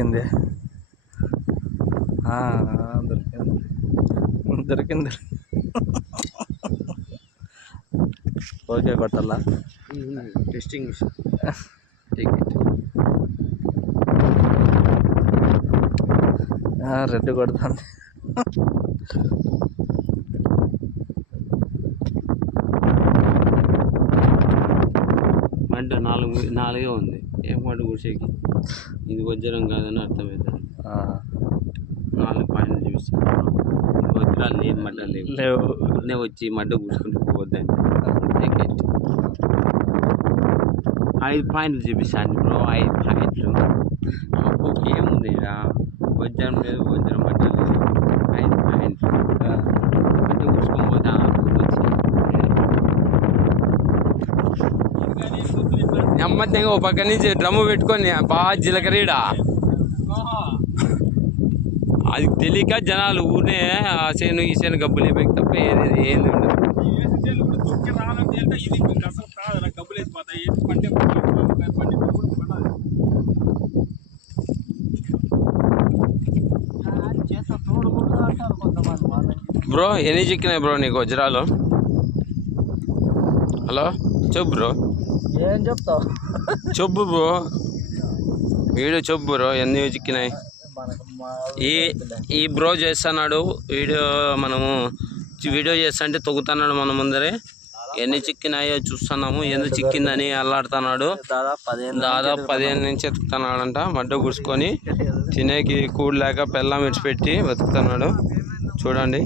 దొరికింది దొరికింది ఓకే కొట్టాలా టెస్టింగ్ రెడ్ కొడుతుంది మంట నాలుగే ఉంది ఏం పంట గుడిసేకి ఇది వజ్రం కాదని అర్థమవుతుంది 4 పాయింట్లు చూపిస్తాను వజ్రాలు లేని మడ్డ లేవు వచ్చి మడ్డ కూర్చుకుంటూ పోవద్దని 5 పాయింట్లు చూపిస్తాను బ్రో 5 పాయింట్లు ఏముంది ఇక్కడ వజ్రం లేదు వజ్రం మడ్డ లేదు 5 పాయింట్లు మడ్డ కూర్చుకొని పోతా నెమ్మదిగా ఓ పక్క నుంచి డ్రమ్ము పెట్టుకొని బాగా జీలకర్రీడా అది తెలియక జనాలు ఊరినే ఆ చేను ఈ చేను గబ్బులు అయిపోయి తప్ప ఏంది ఉండదు బ్రో ఎన్ని చిక్కినాయి బ్రో నీకు వజ్రాలు హలో చెప్పు బ్రో ఏం చెప్తావు చెప్పు బ్రో వీడియో చెప్పు బ్రో ఎన్ని చిక్కినాయి ఈ బ్రో చేస్తున్నాడు వీడియో చేస్తుంటే తొక్కుతున్నాడు మన ముందరే ఎన్ని చిక్కినాయో చూస్తున్నాము ఎందుకు చిక్కిందని అల్లాడుతున్నాడు దాదాపు 15 నుంచి ఎత్తుకుతున్నాడంట మడ్డ గుడుచుకొని తినేకి కూడలేక పెళ్ళం విడిచిపెట్టి వెతుకుతున్నాడు చూడండి